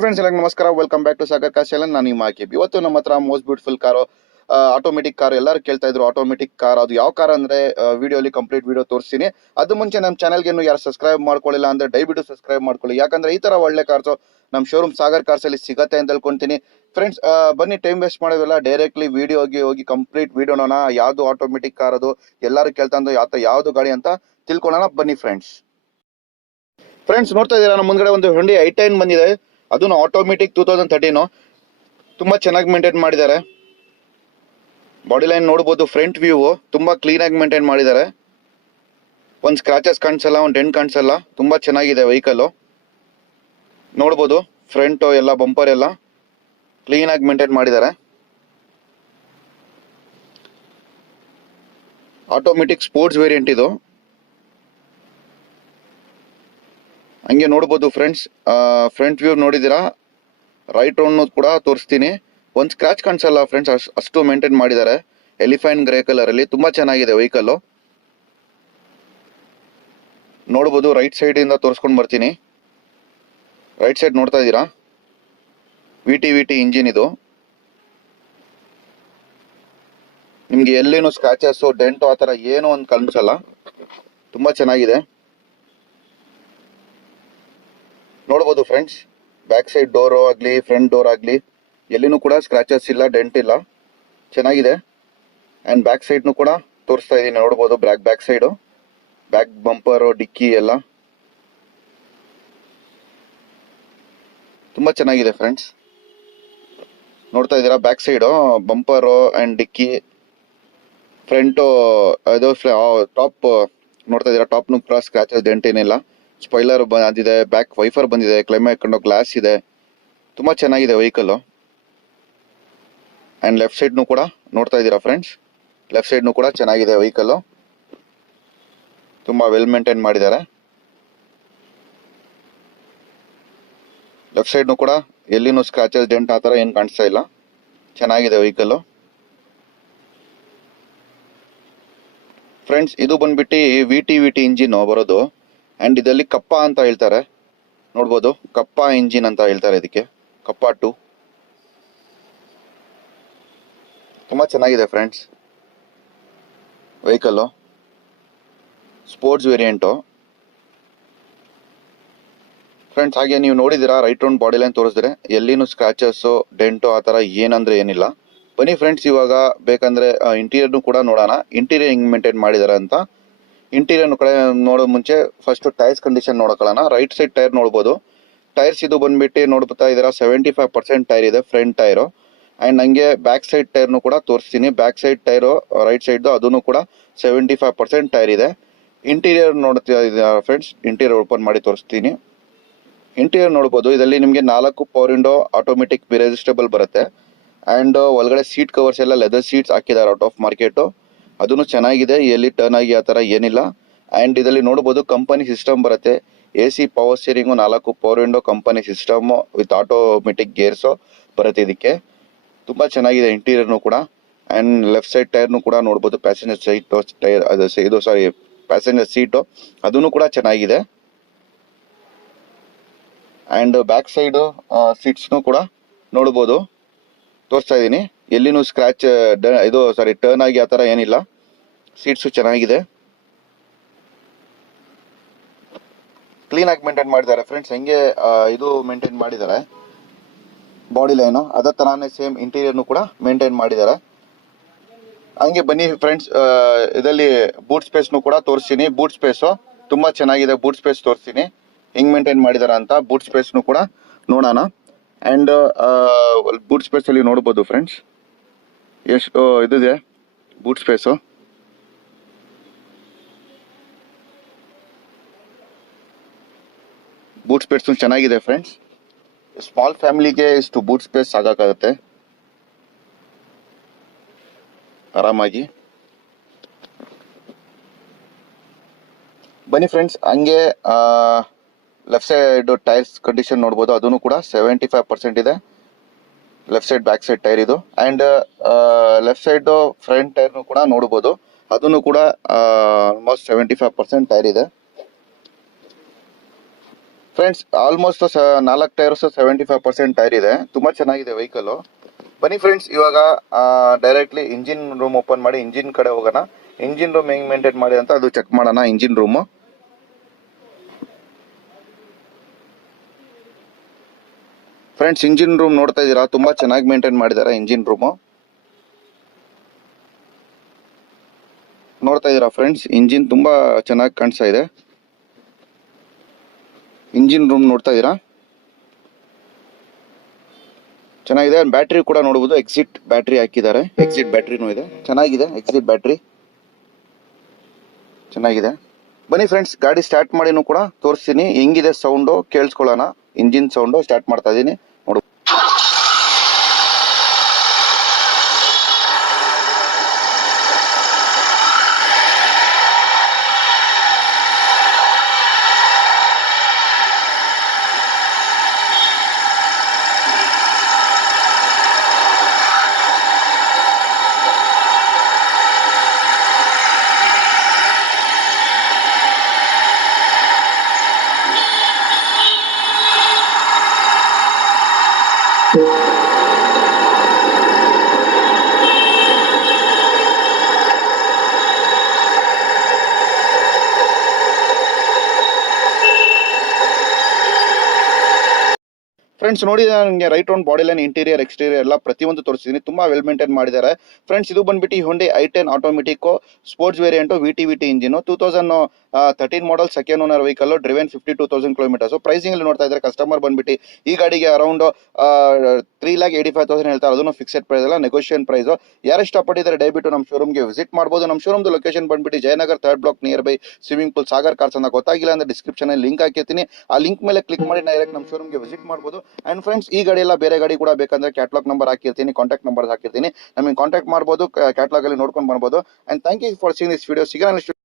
Hi friends, ಎಲ್ಲರಿಗೂ ನಮಸ್ಕಾರ. Welcome back to Sagar car channel. ನಾನು ನಿಮ್ಮ ಆಕಿಬ್. ಇವತ್ತು ನಮ್ಮ ಹತ್ರ most beautiful car, automatic car. ಎಲ್ಲರೂ ಕೇಳ್ತಾ ಇದ್ರು ಆಟೋಮೆಟಿಕ್ ಕಾರ್, ಅದು ಯಾವ ಕಾರ್ ಅಂದ್ರೆ ವಿಡಿಯೋಲಿ ಕಂಪ್ಲೀಟ್ ವಿಡಿಯೋ ತೋರಿಸ್ತೀನಿ. ಅದು ಮುಂಚೆ ನಮ್ಮ ಚಾನಲ್ಗೆ ಇನ್ನೂ ಯಾರು ಸಬ್ಸ್ಕ್ರೈಬ್ ಮಾಡ್ಕೊಳ್ಳಿಲ್ಲ ಅಂದ್ರೆ ದಯವಿಟ್ಟು ಸಬ್ಸ್ಕ್ರೈಬ್ ಮಾಡ್ಕೊಳ್ಳಿ. ಯಾಕಂದ್ರೆ ಈ ತರ ಒಳ್ಳೆ ಕಾರ್ಸ್ ನಮ್ಮ ಶೋರೂಮ್ ಸಾಗರ್ ಕಾರ್ಸ್ ಅಲ್ಲಿ ಸಿಗತ್ತೆ ಅಂತ ಹೇಳ್ಕೊಂತೀನಿ. ಫ್ರೆಂಡ್ಸ್, ಬನ್ನಿ ಟೈಮ್ ವೇಸ್ಟ್ ಮಾಡೋದಿಲ್ಲ, ಡೈರೆಕ್ಟ್ಲಿ ವಿಡಿಯೋಗೆ ಹೋಗಿ ಕಂಪ್ಲೀಟ್ ವಿಡಿಯೋ ನೋಡೋಣ. ಯಾವ್ದು ಆಟೋಮೆಟಿಕ್ ಕಾರ್ ಅದು, ಎಲ್ಲರೂ ಕೇಳ್ತಾ ಇದ್ದು ಯಾವ್ದು ಗಾಡಿ ಅಂತ ತಿಳ್ಕೊಳ್ಳೋಣ. ಬನ್ನಿ ಫ್ರೆಂಡ್ಸ್. ನೋಡ್ತಾ ಇದ್ದೀರಾ, ನಮ್ಮ ಮುಂದ್ಗಡೆ ಒಂದು Hyundai i10 ಬಂದಿದೆ. ಅದನ್ನು ಆಟೋಮೆಟಿಕ್ 2013. ತುಂಬಾ ಚೆನ್ನಾಗಿ ಮೇಂಟೈನ್ ಮಾಡಿದ್ದಾರೆ. ಬಾಡಿ ಲೈನ್ ನೋಡಬಹುದು. ಫ್ರಂಟ್ ವ್ಯೂ ತುಂಬಾ ಕ್ಲೀನ್ ಆಗಿ ಮೇಂಟೈನ್ ಮಾಡಿದ್ದಾರೆ. ಒಂದು ಸ್ಕ್ರಾಚಸ್ ಕಾಣಿಸಲ್ಲ, ಒಂದು ಡೆಂಟ್ ಕಾಣಿಸಲ್ಲ. ತುಂಬಾ ಚೆನ್ನಾಗಿದೆ ವೆಹಿಕಲ್. ನೋಡಬಹುದು ಫ್ರಂಟ್ ಎಲ್ಲ ಬಂಪರ್ ಎಲ್ಲ ಕ್ಲೀನ್ ಆಗಿ ಮೇಂಟೈನ್ ಮಾಡಿದ್ದಾರೆ. ಆಟೋಮೆಟಿಕ್ ಸ್ಪೋರ್ಟ್ಸ್ ವೇರಿಯಂಟ್ ಇದು. ಹಂಗೆ ನೋಡ್ಬೋದು ಫ್ರೆಂಡ್ಸ್, ಫ್ರಂಟ್ ವ್ಯೂ ನೋಡಿದ್ದೀರಾ. ರೈಟ್ ರೌಂಡ್ ಕೂಡ ತೋರಿಸ್ತೀನಿ. ಒಂದು ಸ್ಕ್ರಾಚ್ ಕಾಣಿಸಲ್ಲ ಫ್ರೆಂಡ್ಸ್, ಅಷ್ಟು ಮೇಂಟೈನ್ ಮಾಡಿದ್ದಾರೆ. ಎಲಿಫೆಂಟ್ ಗ್ರೇ ಕಲರ್ ಅಲ್ಲಿ ತುಂಬಾ ಚೆನ್ನಾಗಿದೆ ವೆಹಿಕಲ್. ನೋಡ್ಬೋದು, ರೈಟ್ ಸೈಡ್ ಇಂದ ತೋರಿಸ್ಕೊಂಡು ಬರ್ತೀನಿ. ರೈಟ್ ಸೈಡ್ ನೋಡ್ತಾ ಇದ್ದೀರಾ, ವಿ ಟಿ ಇಂಜಿನ್ ಇದು. ನಿಮ್ಗೆ ಎಲ್ಲಿನೂ ಸ್ಕ್ರಾಚಸ್ ಡೆಂಟು ಆ ಥರ ಏನೂ ಒಂದು ಕಾಣಿಸಲ್ಲ. ತುಂಬಾ ಚೆನ್ನಾಗಿದೆ. ನೋಡ್ಬೋದು ಫ್ರೆಂಡ್ಸ್, ಬ್ಯಾಕ್ ಸೈಡ್ ಡೋರ್ ಆಗಲಿ ಫ್ರಂಟ್ ಡೋರ್ ಆಗಲಿ ಎಲ್ಲಿನೂ ಕೂಡ ಸ್ಕ್ರಾಚಸ್ ಇಲ್ಲ, ಡೆಂಟ್ ಇಲ್ಲ, ಚೆನ್ನಾಗಿದೆ. ಆ್ಯಂಡ್ ಬ್ಯಾಕ್ ಸೈಡ್ನು ಕೂಡ ತೋರಿಸ್ತಾ ಇದ್ದೀನಿ. ನೋಡ್ಬೋದು ಬ್ಯಾಕ್ ಸೈಡು, ಬ್ಯಾಕ್ ಬಂಪರು, ಡಿಕ್ಕಿ ಎಲ್ಲ ತುಂಬ ಚೆನ್ನಾಗಿದೆ ಫ್ರೆಂಡ್ಸ್. ನೋಡ್ತಾ ಇದ್ದೀರಾ, ಬ್ಯಾಕ್ ಸೈಡು ಬಂಪರು ಆ್ಯಂಡ್ ಡಿಕ್ಕಿ, ಫ್ರಂಟು ಇದು ಟಾಪ್ ನೋಡ್ತಾ ಇದ್ದೀರಾ, ಟಾಪ್ನು ಕೂಡ ಸ್ಕ್ರಾಚಸ್ ಡೆಂಟ್ ಏನಿಲ್ಲ. ಸ್ಪಾಯ್ಲರ್ ಬಂದಿದೆ, ಬ್ಯಾಕ್ ವೈಫರ್ ಬಂದಿದೆ, ಕ್ಲೈಮೇಟ್ ಕಂಡು ಗ್ಲಾಸ್ ಇದೆ. ತುಂಬ ಚೆನ್ನಾಗಿದೆ ವೆಹಿಕಲ್. ಆ್ಯಂಡ್ ಲೆಫ್ಟ್ ಸೈಡ್ನು ಕೂಡ ನೋಡ್ತಾ ಇದ್ದೀರಾ ಫ್ರೆಂಡ್ಸ್, ಲೆಫ್ಟ್ ಸೈಡ್ನು ಕೂಡ ಚೆನ್ನಾಗಿದೆ ವೆಹಿಕಲ್. ತುಂಬ ವೆಲ್ ಮೇಂಟೈನ್ ಮಾಡಿದ್ದಾರೆ. ಲೆಫ್ಟ್ ಸೈಡ್ನು ಕೂಡ ಎಲ್ಲಿನೂ ಸ್ಕ್ರಾಚಸ್ ಡೆಂಟ್ ಆ ಥರ ಏನು ಕಾಣಿಸ್ತಾ ಇಲ್ಲ, ಚೆನ್ನಾಗಿದೆ ವೆಹಿಕಲ್. ಫ್ರೆಂಡ್ಸ್, ಇದು ಬಂದ್ಬಿಟ್ಟು ವಿ ಟಿ ಇಂಜಿನ್ ಬರೋದು. ಆ್ಯಂಡ್ ಇದರಲ್ಲಿ ಕಪ್ಪ ಅಂತ ಹೇಳ್ತಾರೆ. ನೋಡ್ಬೋದು, ಕಪ್ಪ ಇಂಜಿನ್ ಅಂತ ಹೇಳ್ತಾರೆ ಇದಕ್ಕೆ, ಕಪ್ಪ 2. ತುಂಬ ಚೆನ್ನಾಗಿದೆ friends vehicle, sports variant friends. ಹಾಗೆ ನೀವು ನೋಡಿದ್ದೀರಾ, ರೈಟ್ ರೌಂಡ್ ಬಾಡಿ ಲೈನ್ ತೋರಿಸಿದ್ರೆ ಎಲ್ಲಿನೂ ಸ್ಕ್ರಾಚಸ್ಸು ಡೆಂಟು ಆ ಥರ ಏನಂದ್ರೆ ಏನಿಲ್ಲ. ಬನ್ನಿ ಫ್ರೆಂಡ್ಸ್, ಇವಾಗ ಬೇಕಂದ್ರೆ ಇಂಟೀರಿಯರ್ನು ಕೂಡ ನೋಡೋಣ, ಇಂಟೀರಿಯರ್ ಹೆಂಗ್ ಮೇಂಟೈನ್ ಮಾಡಿದ್ದಾರೆ ಅಂತ. ಇಂಟೀರಿಯರ್ ಕಡೆ ನೋಡೋ ಮುಂಚೆ ಫಸ್ಟ್ ಟೈರ್ಸ್ ಕಂಡೀಷನ್ ನೋಡ್ಕೊಳ್ಳೋಣ. ರೈಟ್ ಸೈಡ್ ಟೈರ್ ನೋಡ್ಬೋದು. ಟೈರ್ಸ್ ಇದು ಬಂದ್ಬಿಟ್ಟು ನೋಡ್ತಾ ಇದ್ದೀರಾ, 75% ಟೈರ್ ಇದೆ ಫ್ರಂಟ್ ಟೈರು. ಆ್ಯಂಡ್ ನನಗೆ ಬ್ಯಾಕ್ ಸೈಡ್ ಟೈರ್ನು ಕೂಡ ತೋರಿಸ್ತೀನಿ. ಬ್ಯಾಕ್ ಸೈಡ್ ಟೈರು ರೈಟ್ ಸೈಡ್ದು ಅದನ್ನು ಕೂಡ 75% ಟೈರ್ ಇದೆ. ಇಂಟೀರಿಯರ್ ನೋಡ್ತಾ ಇದ್ದೀರಾ ಫ್ರೆಂಡ್ಸ್, ಇಂಟೀರಿಯರ್ ಓಪನ್ ಮಾಡಿ ತೋರಿಸ್ತೀನಿ. ಇಂಟೀರಿಯರ್ ನೋಡ್ಬೋದು, ಇದರಲ್ಲಿ ನಿಮಗೆ 4 ಪವರ್ ವಿಂಡೋ ಆಟೋಮೆಟಿಕ್ ರಿಜಿಸ್ಟೇಬಲ್ ಬರುತ್ತೆ. ಆ್ಯಂಡ್ ಒಳಗಡೆ ಸೀಟ್ ಕವರ್ಸ್ ಎಲ್ಲ ಲೆದರ್ ಸೀಟ್ಸ್ ಹಾಕಿದ್ದಾರೆ, ಔಟ್ ಆಫ್ ಮಾರ್ಕೆಟು. ಅದನ್ನು ಚೆನ್ನಾಗಿದೆ, ಎಲ್ಲಿ ಟರ್ನ್ ಆಗಿ ಆ ಥರ ಏನಿಲ್ಲ. ಆ್ಯಂಡ್ ಇದರಲ್ಲಿ ನೋಡ್ಬೋದು ಕಂಪನಿ ಸಿಸ್ಟಮ್ ಬರುತ್ತೆ. AC power steering, 4 power window company system with automatic gears ಬರುತ್ತೆ ಇದಕ್ಕೆ. ತುಂಬ ಚೆನ್ನಾಗಿದೆ ಇಂಟೀರಿಯರ್ನು ಕೂಡ. ಆ್ಯಂಡ್ ಲೆಫ್ಟ್ ಸೈಡ್ ಟೈರ್ನು ಕೂಡ ನೋಡ್ಬೋದು, ಪ್ಯಾಸೆಂಜರ್ ಸೈಡ್ ಟೈರ್ ಇದು ಪ್ಯಾಸೆಂಜರ್ ಸೀಟು ಅದನ್ನು ಕೂಡ ಚೆನ್ನಾಗಿದೆ. ಆ್ಯಂಡ್ ಬ್ಯಾಕ್ ಸೈಡು ಸೀಟ್ಸ್ನು ಕೂಡ ನೋಡ್ಬೋದು, ತೋರಿಸ್ತಾ ಇದ್ದೀನಿ. ಎಲ್ಲಿನೂ ಸ್ಕ್ರಾಚ್ ಟರ್ನ್ ಆಗಿ ಆ ಥರ ಏನಿಲ್ಲ. ಸೀಟ್ಸು ಚೆನ್ನಾಗಿದೆ, ಕ್ಲೀನಾಗಿ ಮೇಂಟೈನ್ ಮಾಡಿದ್ದಾರೆ ಫ್ರೆಂಡ್ಸ್. ಹೆಂಗೆ ಇದು ಮೇಂಟೈನ್ ಮಾಡಿದ್ದಾರೆ ಬಾಡಿ ಲೈನು, ಅದೇ ಥರನೇ ಸೇಮ್ ಇಂಟೀರಿಯರ್ನು ಕೂಡ ಮೇಂಟೈನ್ ಮಾಡಿದ್ದಾರೆ. ಹಂಗೆ ಬನ್ನಿ ಫ್ರೆಂಡ್ಸ್, ಇದರಲ್ಲಿ ಬೂಟ್ ಸ್ಪೇಸ್ನು ಕೂಡ ತೋರಿಸ್ತೀನಿ. ಬೂಟ್ ಸ್ಪೇಸು ತುಂಬ ಚೆನ್ನಾಗಿದೆ, ಬೂಟ್ ಸ್ಪೇಸ್ ತೋರಿಸ್ತೀನಿ ಹೆಂಗೆ ಮೇಂಟೈನ್ ಮಾಡಿದ್ದಾರೆ ಅಂತ. ಬೂಟ್ ಸ್ಪೇಸ್ನು ಕೂಡ ನೋಡೋಣ. ಆ್ಯಂಡ್ ಬೂಟ್ ಸ್ಪೇಸಲ್ಲಿ ನೋಡ್ಬೋದು ಫ್ರೆಂಡ್ಸ್, ಎಷ್ಟು ಇದಿದೆ ಬೂಟ್ ಸ್ಪೇಸು. ಬೂಟ್ ಸ್ಪೇಸು ಚೆನ್ನಾಗಿದೆ ಫ್ರೆಂಡ್ಸ್. ಸ್ಮಾಲ್ ಫ್ಯಾಮಿಲಿಗೆ ಇಷ್ಟು ಬೂಟ್ ಸ್ಪೇಸ್ ಸಾಕಾಗುತ್ತೆ ಆರಾಮಾಗಿ. ಬನ್ನಿ ಫ್ರೆಂಡ್ಸ್, ಹಂಗೆ ಲೆಫ್ಟ್ ಸೈಡ್ ಟೈರ್ಸ್ ಕಂಡೀಷನ್ ನೋಡ್ಬೋದು, ಅದನ್ನು ಕೂಡ 75% ಇದೆ. Left side back side tyre ಇದು. ಆ್ಯಂಡ್ ಲೆಫ್ಟ್ ಸೈಡ್ ಫ್ರಂಟ್ ಟೈರ್ನು ಕೂಡ ನೋಡ್ಬೋದು, ಅದನ್ನು ಕೂಡ ಆಲ್ಮೋಸ್ಟ್ 75% ಟೈರ್ ಇದೆ. ಫ್ರೆಂಡ್ಸ್ ಆಲ್ಮೋಸ್ಟ್ 4 ಟೈರ್ಸ್ 75% ಟೈರ್ ಇದೆ. ತುಂಬಾ ಚೆನ್ನಾಗಿದೆ ವೆಹಿಕಲ್. ಬನ್ನಿ ಫ್ರೆಂಡ್ಸ್, ಇವಾಗ ಡೈರೆಕ್ಟ್ಲಿ ಇಂಜಿನ್ ರೂಮ್ ಓಪನ್ ಮಾಡಿ ಇಂಜಿನ್ ಕಡೆ ಹೋಗೋಣ. ಇಂಜಿನ್ ರೂಮ್ ಹೆಂಗ್ ಮೇಂಟೈನ್ ಮಾಡಿ ಅಂತ ಅದು ಚೆಕ್ ಮಾಡೋಣ. Engine room friends, engine room ನೋಡ್ತಾ ಇದ್ದೀರಾ, ತುಂಬಾ ಚೆನ್ನಾಗಿ ಮೇಂಟೈನ್ ಮಾಡಿದ್ದಾರೆ. ಇಂಜಿನ್ ರೂಮ್ ನೋಡ್ತಾ ಇದ್ದೀರಾ ಫ್ರೆಂಡ್ಸ್, ಇಂಜಿನ್ ತುಂಬಾ ಚೆನ್ನಾಗಿ ಕಾಣಿಸ್ತಾ ಇದೆ. ಇಂಜಿನ್ ರೂಮ್ ನೋಡ್ತಾ ಇದ್ದೀರಾ, ಚೆನ್ನಾಗಿದೆ. ಬ್ಯಾಟ್ರಿ ಕೂಡ ನೋಡಬಹುದು, ಎಕ್ಸಿಟ್ ಬ್ಯಾಟ್ರಿ ಹಾಕಿದ್ದಾರೆ. ಎಕ್ಸಿಟ್ ಬ್ಯಾಟ್ರಿನೂ ಇದೆ, ಚೆನ್ನಾಗಿದೆ. ಎಕ್ಸಿಟ್ ಬ್ಯಾಟ್ರಿ ಚೆನ್ನಾಗಿದೆ. ಬನ್ನಿ ಫ್ರೆಂಡ್ಸ್, ಗಾಡಿ ಸ್ಟಾರ್ಟ್ ಮಾಡಿನೂ ಕೂಡ ತೋರಿಸ್ತೀನಿ. ಹೆಂಗಿದೆ ಸೌಂಡು ಕೇಳಿಸ್ಕೊಳ್ಳೋಣ. ಇಂಜಿನ್ ಸೌಂಡು ಸ್ಟಾರ್ಟ್ ಮಾಡ್ತಾ ಇದ್ದೀನಿ ನೋಡು. ಫ್ರೆಂಡ್ಸ್ ನೋಡಿ, ನನಗೆ right round body line, interior, exterior ಎಲ್ಲ ಪ್ರತಿಯೊಂದು ತೋರಿಸ್ತೀನಿ. ತುಂಬಾ ವೆಲ್ ಮೇಂಟೈನ್ ಮಾಡಿದ್ದಾರೆ ಫ್ರೆಂಡ್ಸ್. ಇದು ಬಂದ್ಬಿಟ್ಟು Hyundai i10 automatic sports variant VT engine, 2013 model, second owner vehicle, driven 52,000 kilometers. Pricing ಅಲ್ಲಿ ನೋಡ್ತಾ ಇದ್ದಾರೆ ಕಸ್ಟಮರ್ ಬಂದ್ಬಿಟ್ಟು ಈ ಗಾಡಿಗೆ ಅರೌಂಡ್ 3,85,000 ಹೇಳ್ತಾರೆ. ಅದನ್ನು ಫಿಕ್ಸೆಡ್ ಪ್ರೈಸ್ ಅಲ್ಲ, ನೆಗೋಷಿಯೇಷನ್ ಪ್ರೈಸ್. ಯಾರು ಇಷ್ಟಪಟ್ಟಿದ್ದಾರೆ ದಯವಿಟ್ಟು ನಮ್ಮ ಶೋರೂಮ್ಗೆ ವಿಸಿಟ್ ಮಾಡಬಹುದು. ನಮ್ಮ ಶೋರೂಮ್ದು ಲೊಕೇಶನ್ ಬಂದ್ಬಿಟ್ಟು Jayanagar 3rd block, near by swimming pool, Sagar cars ಅಂತ. ಗೊತ್ತಾಗಿಲ್ಲ ಅಂದ್ರೆ ಡಿಸ್ಕ್ರಿಪ್ಷನ್ ಅಲ್ಲಿ ಲಿಂಕ್ ಹಾಕಿರ್ತೀನಿ. ಆ ಲಿಂಕ್ ಮೇಲೆ ಕ್ಲಿಕ್ ಮಾಡಿ ಡೈರೆಕ್ಟ್ ನಮ್ಮ ಶೋರೂಮ್ಗೆ ವಿಸಿಟ್ ಮಾಡಬಹುದು. ಅಂಡ್ ಫ್ರೆಂಡ್ಸ್, ಈ ಗಾಡಿ ಎಲ್ಲ ಬೇರೆ ಗಾಡಿ ಕೂಡ ಬೇಕಂದ್ರೆ ಕ್ಯಾಟ್ಲಾಗ್ ನಂಬರ್ ಹಾಕಿರ್ತೀನಿ, ಕಾಂಟ್ಯಾಕ್ಟ್ ನಂಬರ್ ಹಾಕಿರ್ತೀನಿ. ನಮಗೆ ಕಾಂಟ್ಯಾಕ್ಟ್ ಮಾಡಬಹುದು, ಕ್ಯಾಟ್ಲಾಗ್ ಅಲ್ಲಿ ನೋಡ್ಕೊಂಡು ಬರ್ಬೋದು. And thank you for seeing this video. ಸಿಗೋಣ.